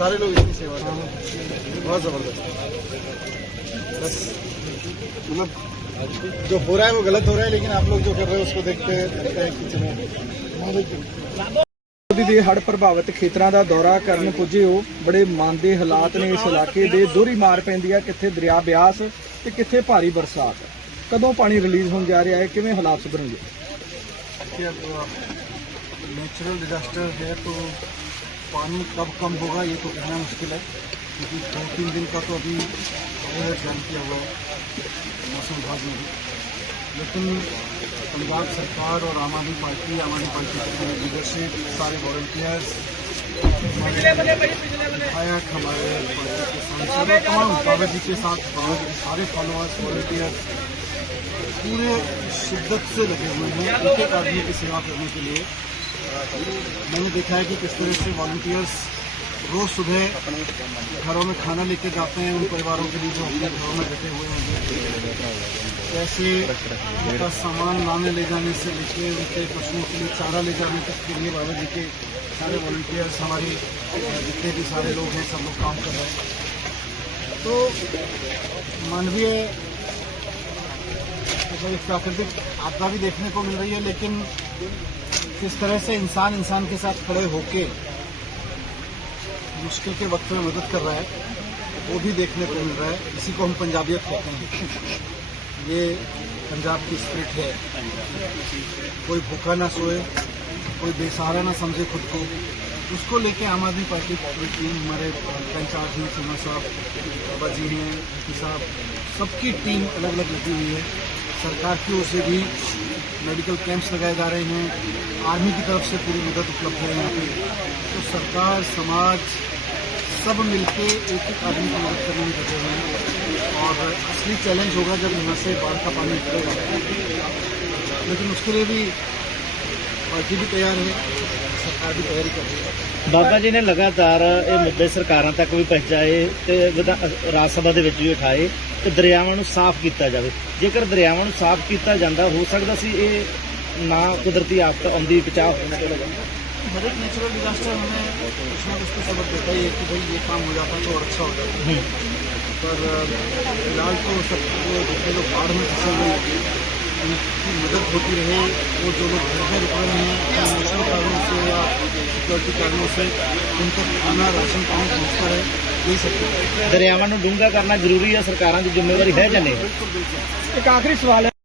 सारे लोग इसकी सेवा कर रहे हैं बहुत जबरदस्त बस मतलब जो हो रहा है वो गलत हो रहा है लेकिन आप लोग जो कर रहे हो उसको देखते रहते हैं कि चलो ਮੋਦੀ ਦੇ ਹੜ੍ਹ ਪ੍ਰਭਾਵਿਤ ਖੇਤਰਾਂ ਦਾ ਦੌਰਾ ਕਰਨ ਪੁੱਜੇ ਹੋ ਬੜੇ ਮੰਦੇ ਹਾਲਾਤ ਨੇ ਇਸ ਇਲਾਕੇ ਦੇ ਦੋਹਰੀ ਮਾਰ ਪੈਂਦੀ ਹੈ ਕਿੱਥੇ ਦਰਿਆ ਬਿਆਸ ਤੇ ਕਿੱਥੇ ਭਾਰੀ ਬਰਸਾਤ ਕਦੋਂ ਪਾਣੀ ਰਿਲੀਜ਼ ਹੋਣ ਜਾ ਰਿਹਾ ਹੈ ਕਿਵੇਂ ਹਾਲਾਤ ਸੁਧਰਨਗੇ कि अब नेचुरल डिजास्टर है तो पानी कब कम होगा, ये तो कहना मुश्किल है। क्योंकि दो तीन दिन का तो अभी अलर्ट जारी किया हुआ है, मौसम विभाग ने भी। लेकिन पंजाब सरकार और आम आदमी पार्टी, आम आदमी पार्टी की लीडरशिप सारे वॉल्टियर्स विधायक, हमारे तमाम बाबा जी के साथ सारे फॉलोअर्स वॉल्टियर्स पूरे शिद्दत से लगे हुए हैं एक आदमी की सेवा करने के लिए। मैंने देखा है कि किस तरह से वॉल्टियर्स रोज सुबह घरों में खाना लेके जाते हैं, उन परिवारों के लिए जो अपने घरों में बैठे हुए हैं। कैसे उनका सामान लाने ले जाने से लेके उनके पशुओं के लिए चारा ले जाने तक के लिए बाबा जी के सारे वॉल्टियर्स हमारे, जितने भी सारे लोग हैं, सब लोग काम कर रहे हैं। तो मानवीय मतलब एक प्राकृतिक आपदा भी देखने को मिल रही है, लेकिन किस तरह से इंसान इंसान के साथ खड़े होके मुश्किल के वक्त में मदद कर रहा है, वो भी देखने को मिल रहा है। इसी को हम पंजाबियत कहते हैं। ये पंजाब की स्पिरिट है। कोई भूखा ना सोए, कोई बेसहारा ना समझे खुद को। उसको लेके आम आदमी पार्टी की टीम हमारे पंचायत हैं सीमा साहब, बाबा जी हैं साहब, सबकी टीम अलग अलग लगी हुई है। सरकार की ओर से भी मेडिकल कैंप्स लगाए जा रहे हैं। आर्मी की तरफ़ से पूरी मदद उपलब्ध है यहाँ पे। तो सरकार, समाज, सब मिलके एक एक आदमी की मदद करने में हुए हैं। और असली चैलेंज होगा जब यहाँ से बाढ़ का पानी निकलेगा। लेकिन उसके लिए भी पार्टी भी तैयार है सरकार भी तैयारी कर रही है ਬਾਬਾ ਜੀ ਨੇ ਲਗਾਤਾਰ ਇਹ ਮੁੱਦੇ ਸਰਕਾਰਾਂ ਤੱਕ ਵੀ ਪਹੁੰਚਾਏ ਤੇ ਵਿਧਾ- ਰਾਜ ਸਭਾ ਦੇ ਵਿੱਚ ਵੀ ਉਠਾਏ ਤੇ ਦਰਿਆਵਾਂ ਨੂੰ ਸਾਫ਼ ਕੀਤਾ ਜਾਵੇ ਜੇਕਰ ਦਰਿਆਵਾਂ ਨੂੰ ਸਾਫ਼ ਕੀਤਾ ਜਾਂਦਾ ਹੋ ਸਕਦਾ ਸੀ ਇਹ ਨਾ ਕੁਦਰਤੀ ਆਫਤ ਆਉਂਦੀ ਬਚਾਅ ਹੋਣਾ ਚਾਹੀਦਾ हर एक नेचुरल डिजास्टर हमें कुछ ना कुछ तो सबक देता ही है कि भाई ये काम हो जाता तो और अच्छा हो जाता पर अ, फिलहाल तो सबको जितने लोग बाढ़ में फंसे हुए हैं, उनकी मदद होती रहे वो जो लोग घर में रुक रहे हैं नेचुरल कारणों से या सिक्योरिटी कारणों से उन तक खाना राशन पानी पहुँचता रहे यही सब कुछ है। ਦਰਿਆਵਾਂ ਨੂੰ ਡੂੰਘਾ ਕਰਨਾ ਜ਼ਰੂਰੀ ਹੈ ਸਰਕਾਰਾਂ ਦੀ ਜ਼ਿੰਮੇਵਾਰੀ ਹੈ ਜਾਂ ਨਹੀਂ ਇੱਕ ਆਖਰੀ ਸਵਾਲ ਹੈ